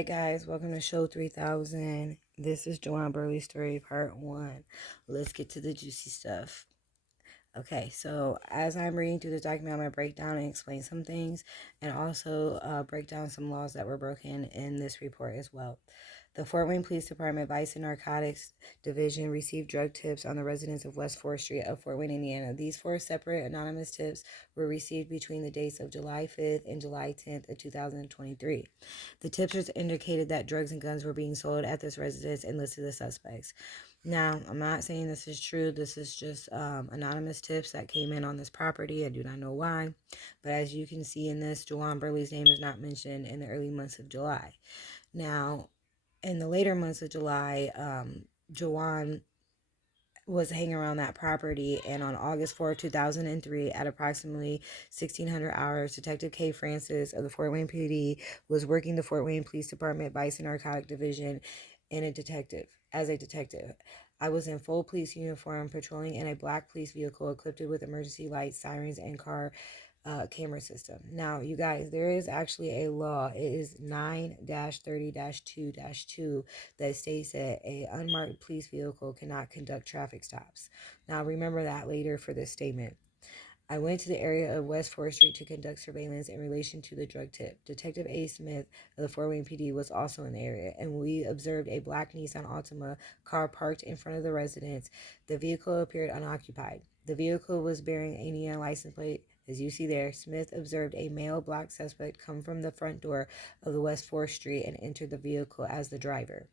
Hi guys, welcome to show 3000. This is Jajuan Burley story part 1. Let's get to the juicy stuff. Okay, so as I'm reading through the document, I'm going to break down and explain some things and also break down some laws that were broken in this report as well. The Fort Wayne Police Department Vice and Narcotics Division received drug tips on the residents of West 4th Street of Fort Wayne, Indiana. These 4 separate anonymous tips were received between the dates of July 5th and July 10th of 2023. The tipsters indicated that drugs and guns were being sold at this residence and listed the suspects. Now, I'm not saying this is true. This is just anonymous tips that came in on this property. I do not know why. But as you can see in this, Jajuan Burley's name is not mentioned in the early months of July. Now, in the later months of July, Jajuan was hanging around that property, and on August 4th, 2003, at approximately 1600 hours, Detective K. Francis of the Fort Wayne PD was working the Fort Wayne Police Department Vice and Narcotic Division as a detective. I was in full police uniform, patrolling in a black police vehicle equipped with emergency lights, sirens, and car camera system. Now, you guys, there is actually a law. It is 9-30-2-2 that states that a unmarked police vehicle cannot conduct traffic stops. Now, remember that later for this statement. I went to the area of West 4th Street to conduct surveillance in relation to the drug tip. Detective A. Smith of the Fort Wayne PD was also in the area, and we observed a black Nissan Altima car parked in front of the residence. The vehicle appeared unoccupied. The vehicle was bearing a neon license plate. As you see there, Smith observed a male black suspect come from the front door of the West 4th Street and enter the vehicle as the driver.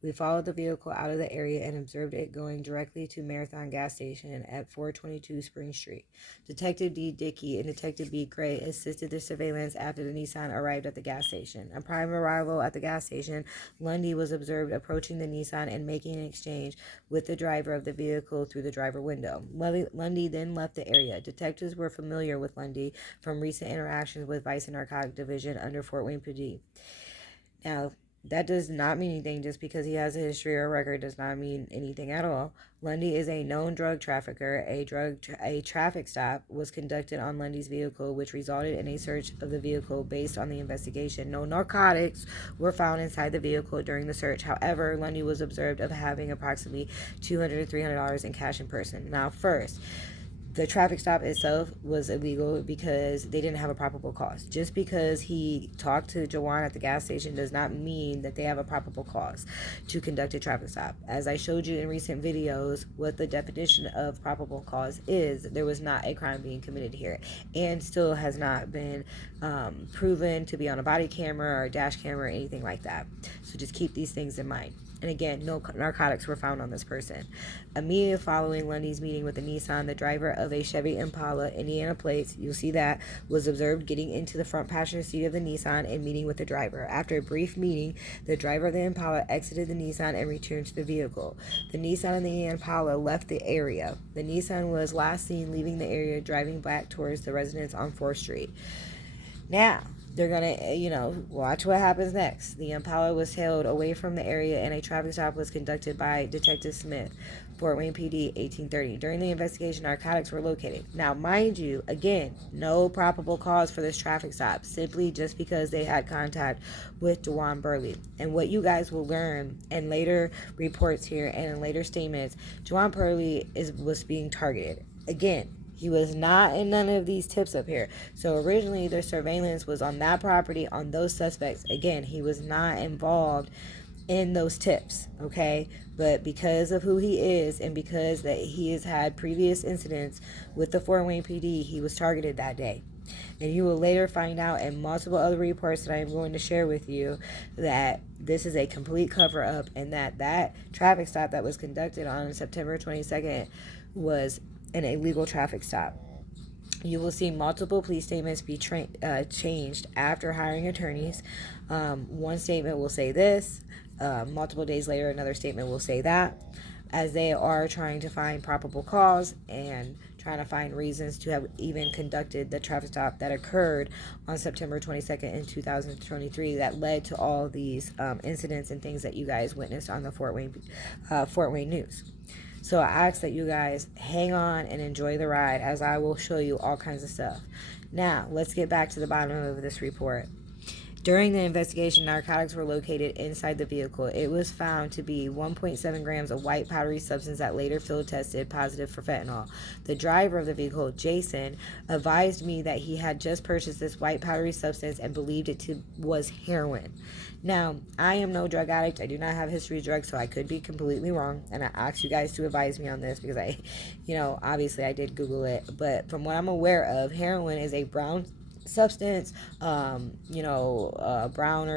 We followed the vehicle out of the area and observed it going directly to Marathon gas station at 422 Spring Street. Detective D. Dickey and Detective B. Gray assisted the surveillance after the Nissan arrived at the gas station. Upon arrival at the gas station, Lundy was observed approaching the Nissan and making an exchange with the driver of the vehicle through the driver window. Lundy then left the area. Detectives were familiar with Lundy from recent interactions with Vice and Narcotic Division under Fort Wayne PD. Now, that does not mean anything. Just because he has a history or a record does not mean anything at all. Lundy is a known drug trafficker. A traffic stop was conducted on Lundy's vehicle, which resulted in a search of the vehicle based on the investigation. No narcotics were found inside the vehicle during the search. However, Lundy was observed of having approximately $200 to $300 in cash in person. Now, first, the traffic stop itself was illegal because they didn't have a probable cause. Just because he talked to Jajuan at the gas station does not mean that they have a probable cause to conduct a traffic stop. As I showed you in recent videos, what the definition of probable cause is, there was not a crime being committed here, and still has not been proven to be on a body camera or a dash camera or anything like that. So just keep these things in mind. And again, no narcotics were found on this person. Immediately following Lundy's meeting with the Nissan, the driver of a Chevy Impala, Indiana plates, you'll see that, was observed getting into the front passenger seat of the Nissan and meeting with the driver. After a brief meeting, the driver of the Impala exited the Nissan and returned to the vehicle. The Nissan and the Impala left the area. The Nissan was last seen leaving the area, driving back towards the residence on 4th Street. Now, they're going to, watch what happens next. The Impala was tailed away from the area and a traffic stop was conducted by Detective Smith, Fort Wayne PD, 1830. During the investigation, narcotics were located. Now, mind you, again, no probable cause for this traffic stop, simply just because they had contact with Jajuan Burley. And what you guys will learn in later reports here and in later statements, Jajuan Burley was being targeted. Again, he was not in none of these tips up here. So originally the surveillance was on that property, on those suspects. Again, he was not involved in those tips, okay? But because of who he is and because that he has had previous incidents with the Fort Wayne PD, he was targeted that day. And you will later find out in multiple other reports that I am going to share with you that this is a complete cover-up and that traffic stop that was conducted on September 22nd was an illegal traffic stop. You will see multiple police statements be changed after hiring attorneys. One statement will say this. Multiple days later, another statement will say that, as they are trying to find probable cause and trying to find reasons to have even conducted the traffic stop that occurred on September 22nd in 2023 that led to all these incidents and things that you guys witnessed on the Fort Wayne News. So I ask that you guys hang on and enjoy the ride as I will show you all kinds of stuff. Now, let's get back to the bottom of this report. During the investigation, narcotics were located inside the vehicle. It was found to be 1.7 grams of white powdery substance that later field tested positive for fentanyl. The driver of the vehicle, Jason, advised me that he had just purchased this white powdery substance and believed it was heroin. Now, I am no drug addict. I do not have history of drugs, so I could be completely wrong. And I ask you guys to advise me on this because obviously I did Google it. But from what I'm aware of, heroin is a brown substance, browner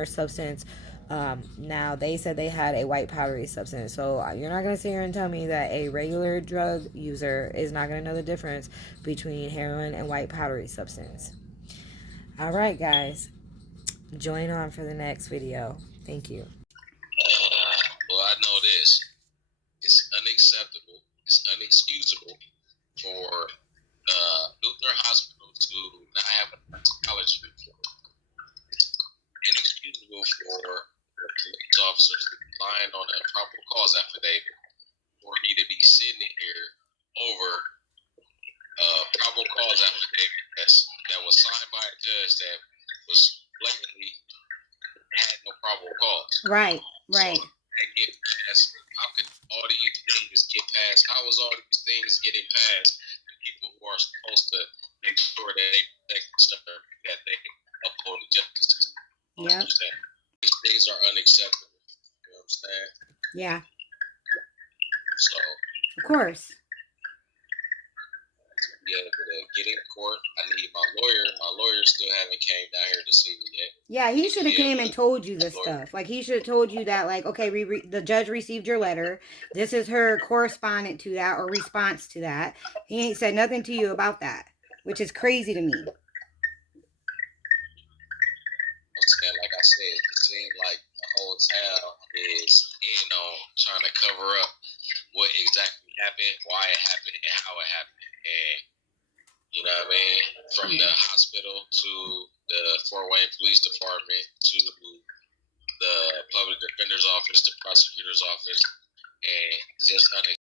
substance. Now they said they had a white powdery substance, so you're not gonna sit here and tell me that a regular drug user is not gonna know the difference between heroin and white powdery substance. All right, guys, join on for the next video. Thank you. Well, I know this. It's unacceptable. It's unexcusable for Luther Hospital to not have a toxicology report. It's inexcusable for the police officers to be lying on a probable cause affidavit for me to be sitting here over a probable cause affidavit that was signed by a judge that was blatantly had no probable cause. Right. So, get past, how could all these things get past? How is all these things getting past the people who are supposed to make sure that they protect the stuff that they uphold the justice system? Yep. These things are unacceptable. You know what I'm saying? Yeah. So, of course. Yeah, but getting to court, I need my lawyer. My lawyer still haven't came down here to see me yet. Yeah, he should have came and told you this stuff. Like, he should have told you that, like, okay, the judge received your letter. This is her correspondent to that or response to that. He ain't said nothing to you about that, which is crazy to me. I'm saying, like I said, it seems like the whole town is in on trying to cover up what exactly happened, why it happened, and how it happened. And you know what I mean? From the hospital to the Fort Wayne Police Department to the public defender's office, the prosecutor's office, and just